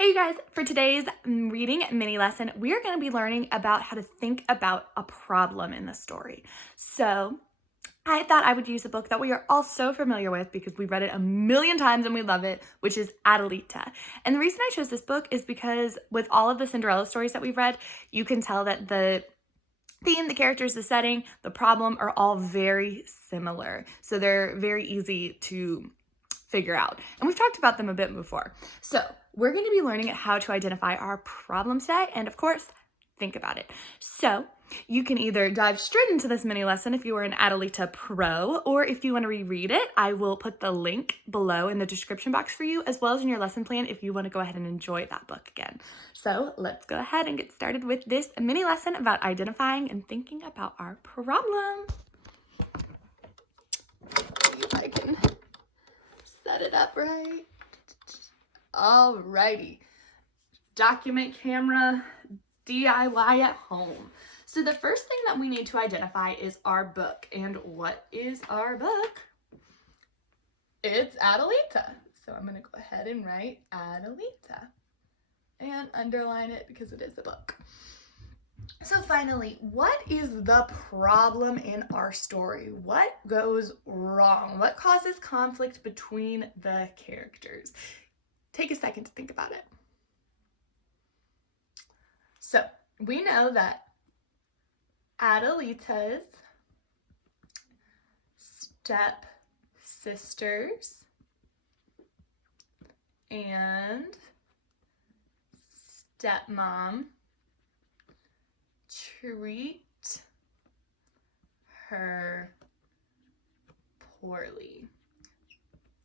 Hey you guys, for today's reading mini lesson, we are going to be learning about how to think about a problem in the story. So I thought I would use a book that we are all so familiar with because we've read it a million times and we love it, which is Adelita. And the reason I chose this book is because with all of the Cinderella stories that we've read, you can tell that the theme, the characters, the setting, the problem are all very similar. So they're very easy to figure out. And we've talked about them a bit before. So we're going to be learning how to identify our problem today and, of course, think about it. So you can either dive straight into this mini lesson if you are an Adelita Pro, or if you want to reread it, I will put the link below in the description box for you, as well as in your lesson plan if you want to go ahead and enjoy that book again. So let's go ahead and get started with this mini lesson about identifying and thinking about our problem. See if I can set it up right. Alrighty. Document camera DIY at home. So the first thing that we need to identify is our book. And what is our book? It's Adelita. So I'm going to go ahead and write Adelita and underline it because it is a book. So finally, what is the problem in our story? What goes wrong? What causes conflict between the characters? Take a second to think about it. So we know that Adelita's stepsisters and stepmom treat her poorly.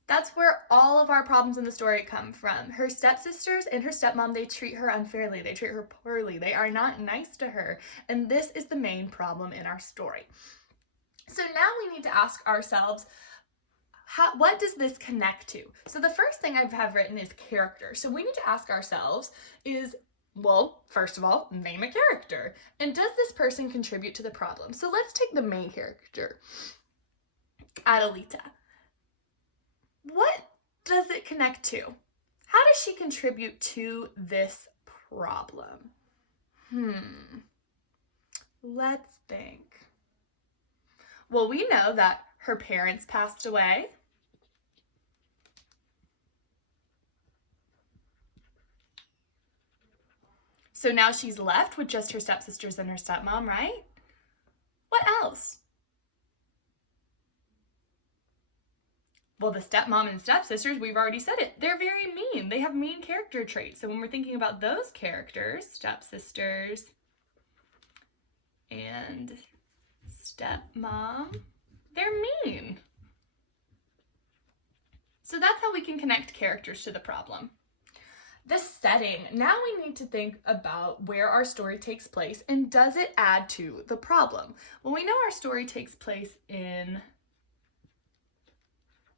That's where all of our problems in the story come from. Her stepsisters and her stepmom, they treat her unfairly. They treat her poorly. They are not nice to her. And this is the main problem in our story. So now we need to ask ourselves, what does this connect to? So the first thing I have written is character. So we need to ask ourselves is, well, first of all, name a character. And does this person contribute to the problem? So let's take the main character, Adelita. What does it connect to? How does she contribute to this problem? Let's think. Well, we know that her parents passed away. So now she's left with just her stepsisters and her stepmom, right? What else? Well, the stepmom and stepsisters, we've already said it. They're very mean. They have mean character traits. So when we're thinking about those characters, stepsisters and stepmom, they're mean. So that's how we can connect characters to the problem. The setting. Now we need to think about where our story takes place and does it add to the problem? Well, we know our story takes place in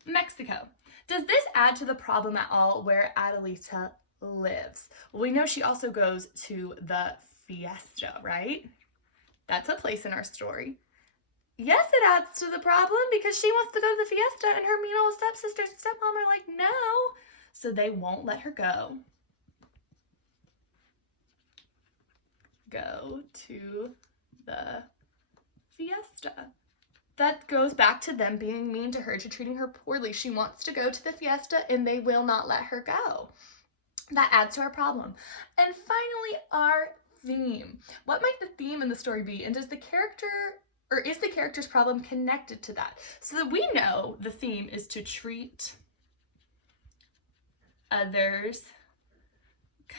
Mexico. Does this add to the problem at all where Adelita lives? Well, we know she also goes to the fiesta, right? That's a place in our story. Yes, it adds to the problem because she wants to go to the fiesta and her mean old stepsisters and stepmom are like, no. So they won't let her go. Go to the fiesta. That goes back to them being mean to her, to treating her poorly. She wants to go to the fiesta and they will not let her go. That adds to our problem. And finally, our theme. What might the theme in the story be? And does the character, or is the character's problem connected to that? So that we know the theme is to treat others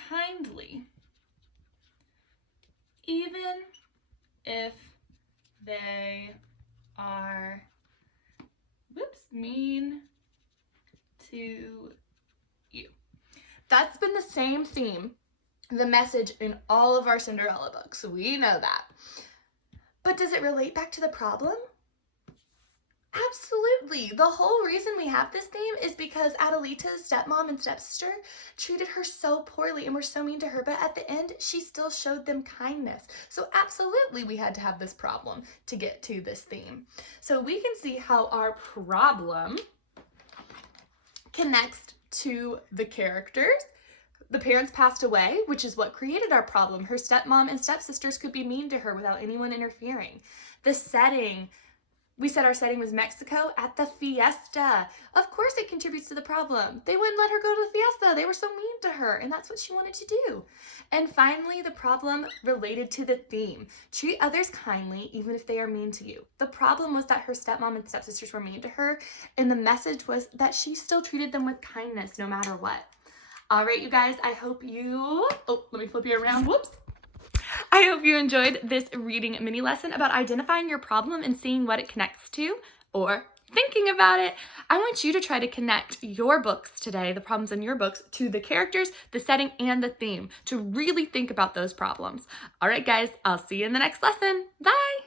kindly, even if they are, mean to you. That's been the same theme, the message in all of our Cinderella books. So we know that. But does it relate back to the problem? Absolutely. The whole reason we have this theme is because Adelita's stepmom and stepsister treated her so poorly and were so mean to her, but at the end, she still showed them kindness. So absolutely, we had to have this problem to get to this theme. So we can see how our problem connects to the characters The parents passed away, which is what created our problem. Her stepmom and stepsisters could be mean to her without anyone interfering. The setting, we said our setting was Mexico at the fiesta. Of course it contributes to the problem. They wouldn't let her go to the fiesta. They were so mean to her, and that's what she wanted to do. And finally, the problem related to the theme. Treat others kindly, even if they are mean to you. The problem was that her stepmom and stepsisters were mean to her, and the message was that she still treated them with kindness no matter what. All right, you guys, I hope you, let me flip you around, whoops. I hope you enjoyed this reading mini lesson about identifying your problem and seeing what it connects to, or thinking about it. I want you to try to connect your books today, the problems in your books, to the characters, the setting, and the theme, to really think about those problems. All right, guys, I'll see you in the next lesson. Bye!